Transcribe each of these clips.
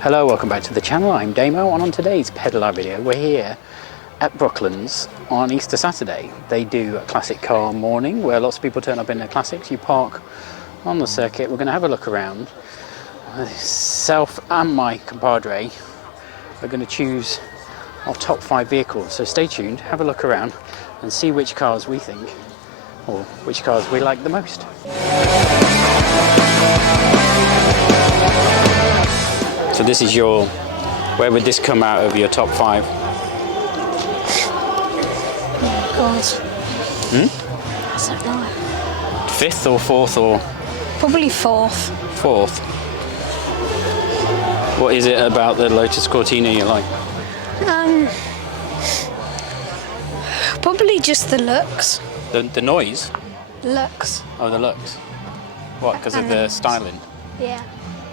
Hello, welcome back to the channel. I'm Damo, and on today's Peddler video we're here at Brooklands on Easter Saturday. They do a classic car morning where lots of people turn up in their classics. You park on the circuit. We're going to have a look around. Myself and my compadre are going to choose our top 5 vehicles, so stay tuned, have a look around and see which cars we think, or which cars we like the most. So this is your, where would this come out of your top 5? Oh God. I don't know. 5th or 4th or? Probably 4th. 4th. What is it about the Lotus Cortina you like? Probably just the looks. The noise? Looks. Oh, the looks. What, because of the styling? Yeah.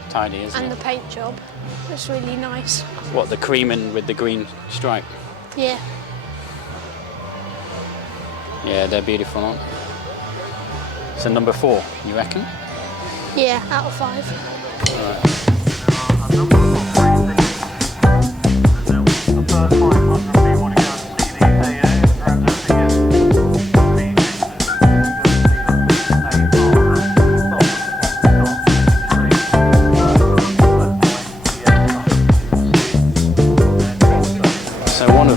Tidy, isn't it? And the paint job. It's really nice. What, the cream and with the green stripe? Yeah. Yeah, they're beautiful, aren't they? So number 4, you reckon? Yeah, out of 5. Alright.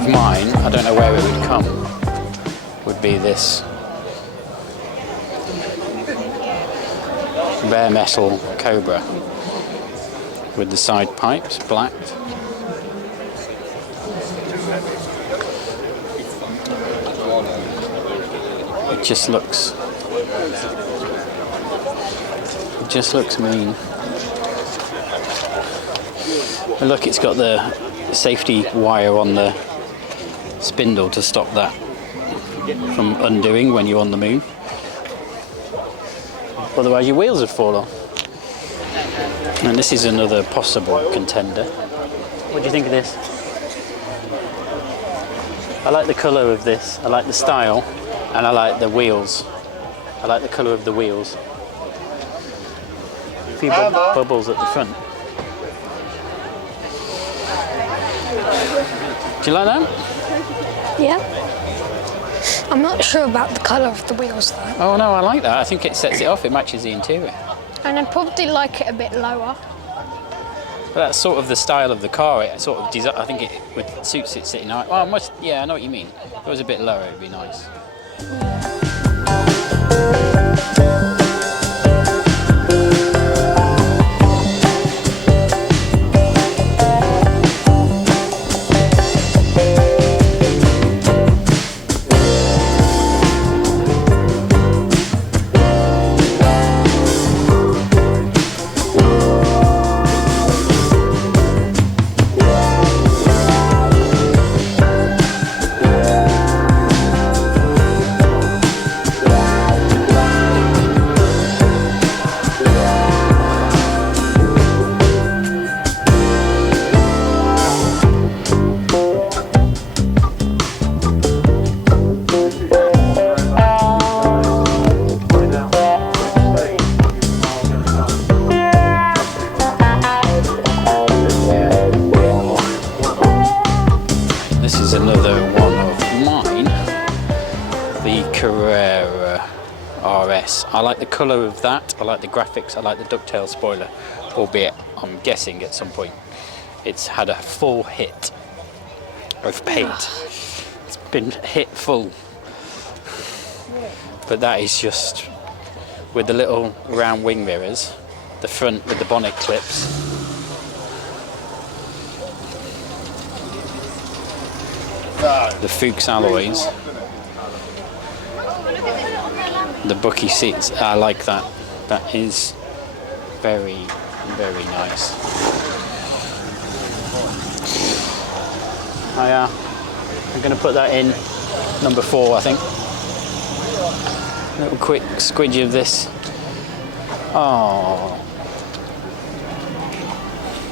Mine, I don't know where it would come, would be this bare metal Cobra with the side pipes blacked. It just looks mean. But look, it's got the safety wire on the spindle to stop that from undoing when you're on the move. Otherwise your wheels would fall off. And this is another possible contender. What do you think of this? I like the colour of this, I like the style, and I like the wheels. I like the colour of the wheels. A few bubbles at the front. Do you like that? Yeah. I'm not sure about the colour of the wheels though. Oh no, I like that. I think it sets it off. It matches the interior. And I'd probably like it a bit lower. But that's sort of the style of the car. It sort of I think it would suits it sitting high. Well, yeah, I know what you mean. If it was a bit lower, it'd be nice. Carrera RS. I like the colour of that, I like the graphics, I like the ducktail spoiler, albeit I'm guessing at some point it's had a full hit of paint. It's been hit full. But that is just with the little round wing mirrors, the front with the bonnet clips. The Fuchs alloys. The bucky seats, I like that. That is very, very nice. I'm going to put that in number 4, I think. A little quick squidgy of this. Oh,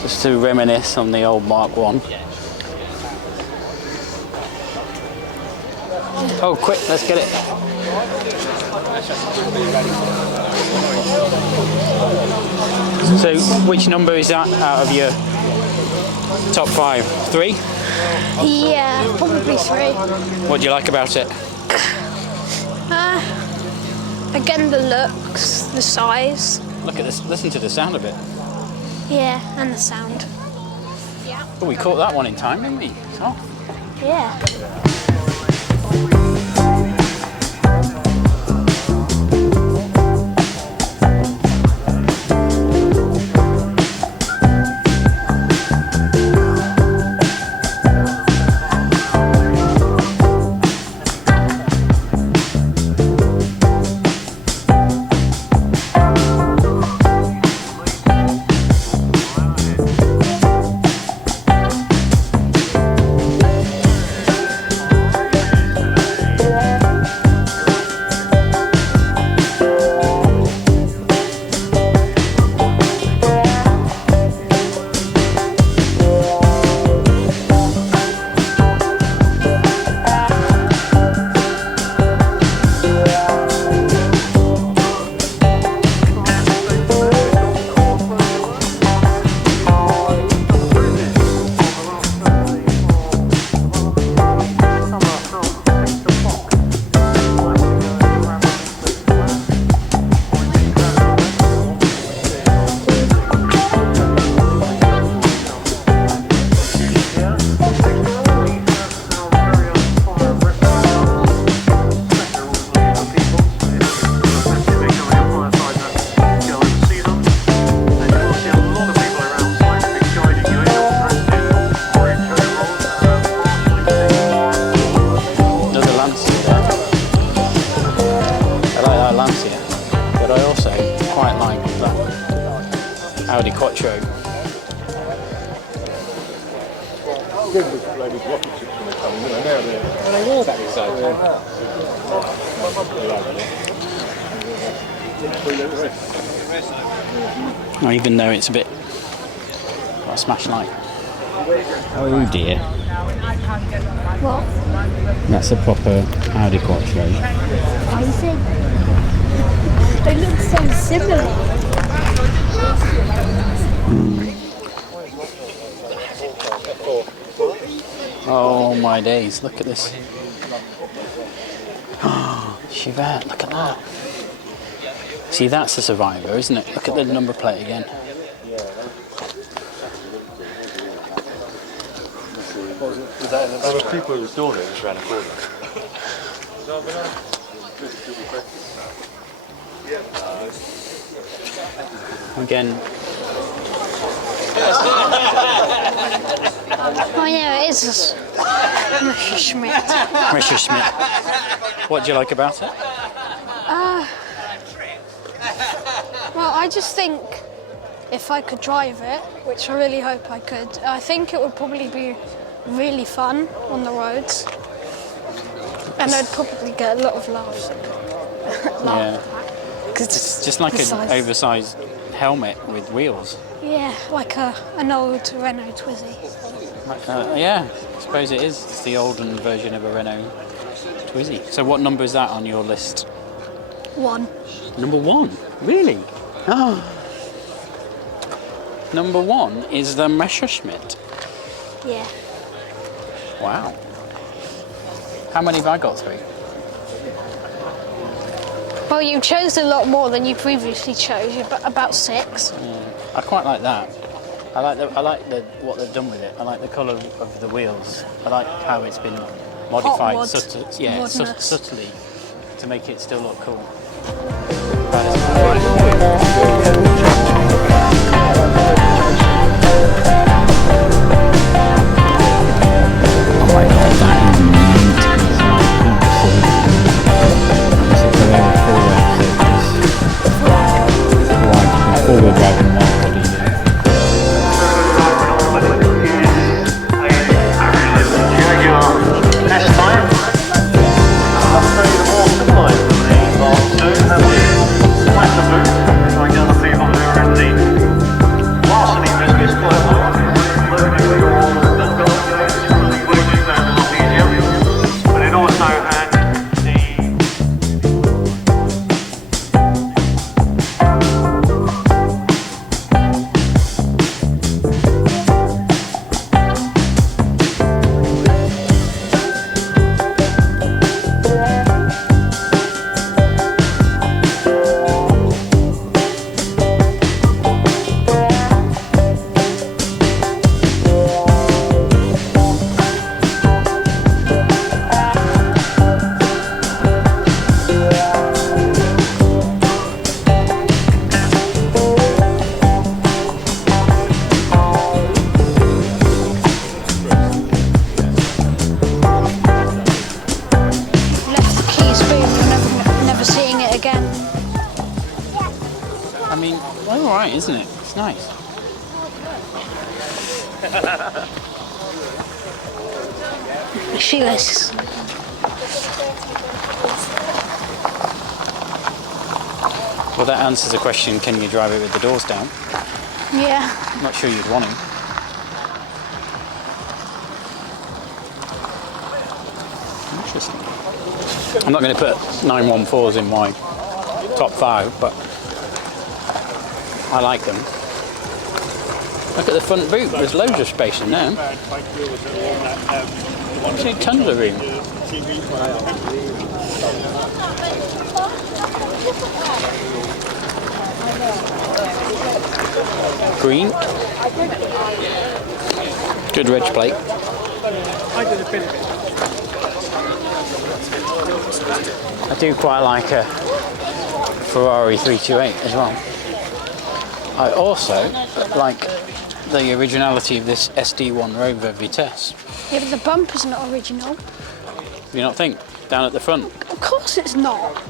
just to reminisce on the old Mark 1. Oh, quick, let's get it. So, which number is that out of your Top 5. 3? Yeah, probably 3. What do you like about it? Again, the looks, the size. Look at this, listen to the sound of it. Yeah, and the sound. Oh, we caught that one in time, didn't we? Oh. Yeah. Audi Quattro. Even though it's a bit got a smash light. Oh dear. What? That's a proper Audi Quattro. I think they look so similar. Oh my days, look at this. Oh, Chevette, look at that. See, that's the Survivor, isn't it? Look at the number plate again. There were people who were doing it just around the corner. Again. Oh yeah, it is Messerschmitt. Messerschmitt. What do you like about it? Well, I just think if I could drive it, which I really hope I could, I think it would probably be really fun on the roads. And I'd probably get a lot of laughs. Yeah. It's just like an oversized helmet with wheels. Yeah, like an old Renault Twizy. Yeah, I suppose it is. It's the olden version of a Renault Twizy. So what number is that on your list? 1. Number 1? Really? Oh. Number 1 is the Messerschmitt. Yeah. Wow. How many have I got through? Well, you chose a lot more than you previously chose. About 6. Yeah. I quite like that. I like what they've done with it. I like the colour of the wheels. I like how it's been modified subtly to make it still look cool. Oh my god, that is neat. It's a Carrera four-wheel driving one body. I nice. Shoeless. Well, that answers the question, can you drive it with the doors down? Yeah. I'm not sure you'd want him. Interesting. I'm not going to put 914s in my top 5, but I like them. Look at the front boot, there's loads of space in there. See, tons of room. Green. Good reg plate. I do quite like a Ferrari 328 as well. I also like the originality of this SD1 Rover Vitesse. Yeah, but the bumper's not original. Do you not think? Down at the front? Of course it's not.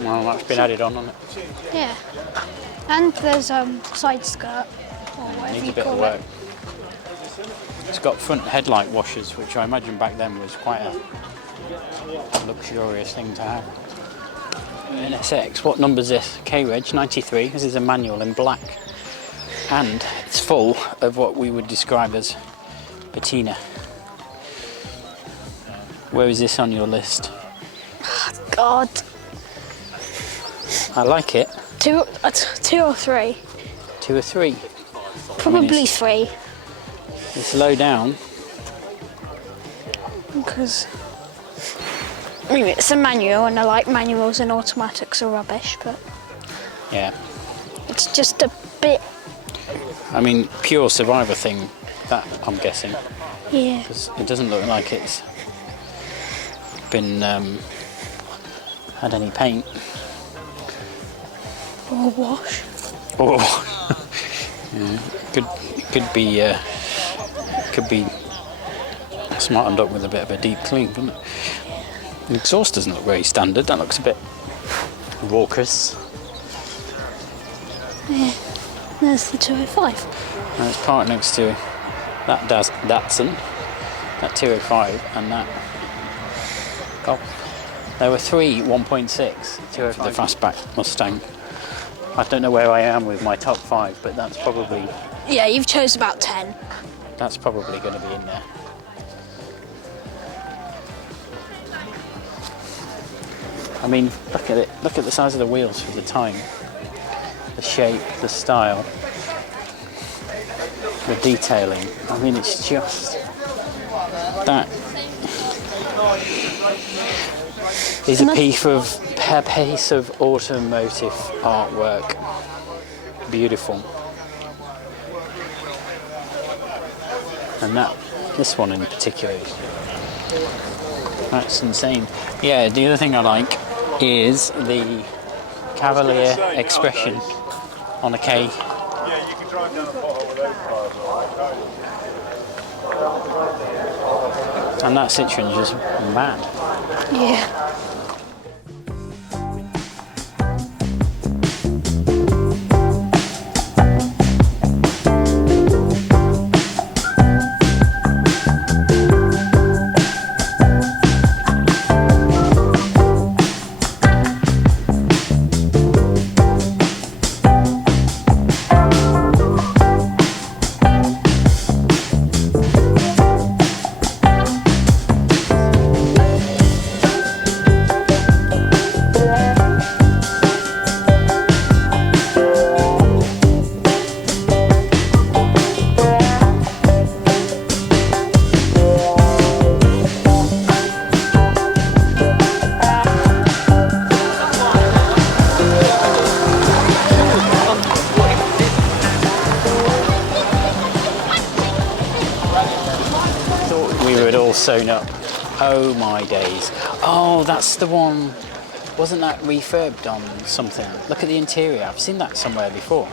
Well, that's been added on it? Yeah. And there's side skirt, or whatever Needs you a bit of call work. it. It's got front headlight washers, which I imagine back then was quite a luxurious thing to have. NSX, what number's this? K-Reg 93. This is a manual in black. And it's full of what we would describe as patina. Where is this on your list? God. I like it. Two or three? 2 or 3. Probably it's- 3. It's low down. Because I mean, it's a manual, and I like manuals, and automatics are rubbish, but Yeah. it's just a bit. I mean, pure survivor thing, that I'm guessing. Yeah. 'Cause it doesn't look like it's been had any paint. Or wash. Oh, yeah. Could be smartened up with a bit of a deep clean, couldn't it? The exhaust doesn't look very standard. That looks a bit raucous. Yeah. There's the 205. And it's parked next to that Datsun, that 205, and that. Oh, there were 3 1.6 205. The Fastback Mustang. I don't know where I am with my top 5, but that's probably Yeah, you've chose about 10. going to be in there. I mean, look at it. Look at the size of the wheels for the time, the shape, the style, the detailing. I mean, it's just that is a piece of automotive artwork. Beautiful. And this one in particular, that's insane. Yeah, the other thing I like is the cavalier expression on a K. Yeah, you can drive down a pothole with those tires. And that Citroen's just mad. Yeah. Sewn up. Oh my days. Oh, that's the one. Wasn't that refurbed on something? Look at the interior. I've seen that somewhere before.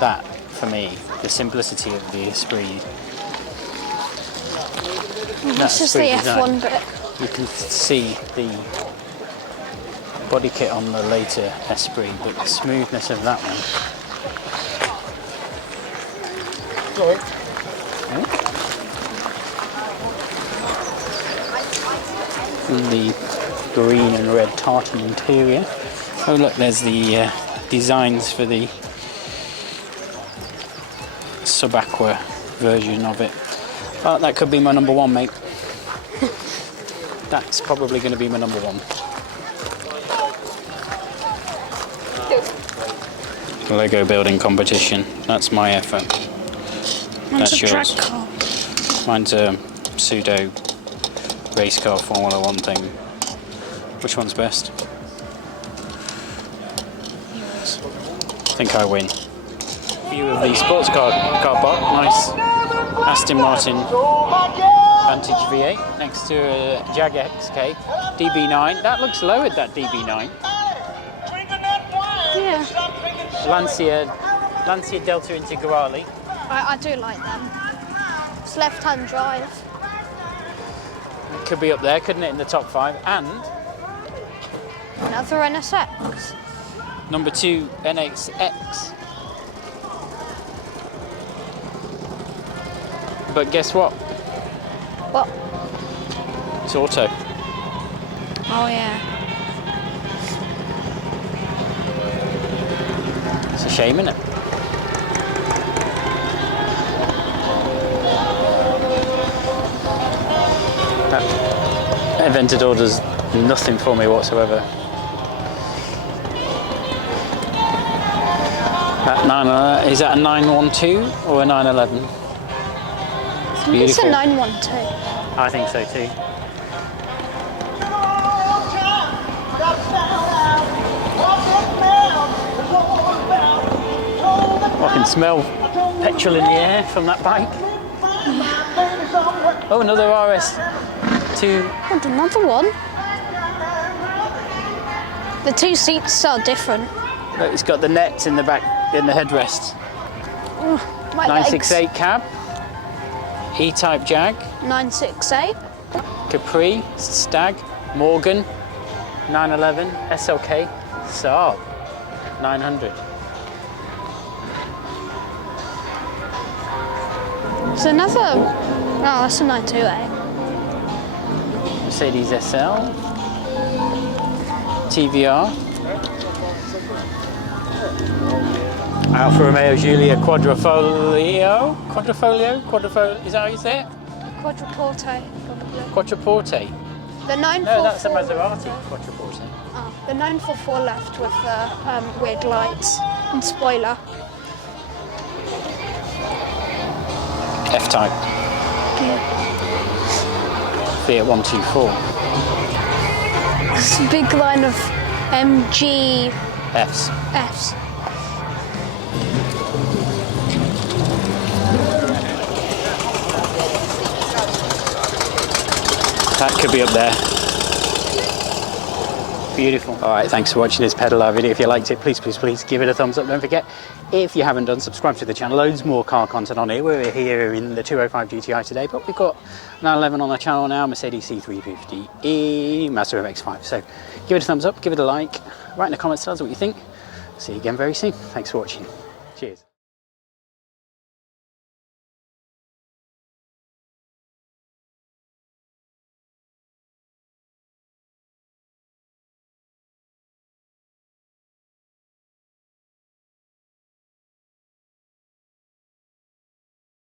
That, for me, the simplicity of the Esprit. This is the Esprit design. F1 bit. You can see body kit on the later S3, but the smoothness of that one. Sorry. The green and red tartan interior. Oh look, there's the designs for the sub-aqua version of it. Oh, that could be my number one, mate. That's probably going to be my number one. Lego building competition. That's my effort. Mine's That's a yours. track car. Mine's a pseudo race car Formula 1 thing. Which one's best? Yours. I think I win. View of the sports car park. Nice Aston Martin Vantage V8 next to a Jag XK DB9. That looks lowered, that DB9. Yeah, Lancia Delta Integrale. I do like them. It's left-hand drive. It could be up there, couldn't it, in the top 5? And Another NSX. number 2 NXX. But guess what? What? It's auto. Oh yeah. It's a shame, isn't it? That Aventador does nothing for me whatsoever. That is that a 912 or a 911? It's a Beautiful. 912. I think so too. I can smell petrol in the air from that bike. Oh, another RS2. And another one. The two seats are different. Look, it's got the nets in the back, in the headrest. My 968 cab. E-Type Jag. 968. Capri. Stag. Morgan. 911. SLK. Saab. 900. There's another. Oh, that's a 928. Mercedes SL. TVR. Alfa Romeo Giulia Quadrifoglio. Is that how you say it? Quadriporte, probably. Quattroporte. The 944. No, that's a Maserati Quattroporte. Oh, the 944 left with the weird lights and spoiler. F-Type. Yeah. Fiat 124. It's a big line of MG Fs. Fs. That could be up there. Beautiful. All right, thanks for watching this pedal art video. If you liked it, please give it a thumbs up. Don't forget, if you haven't done, subscribe to the channel. Loads more car content on here. We're here in the 205 GTI today, but we've got 911 on the channel now, Mercedes C350E, Mazda MX-5. So give it a thumbs up, give it a like, write in the comments, tell us what you think. See you again very soon. Thanks for watching. Cheers.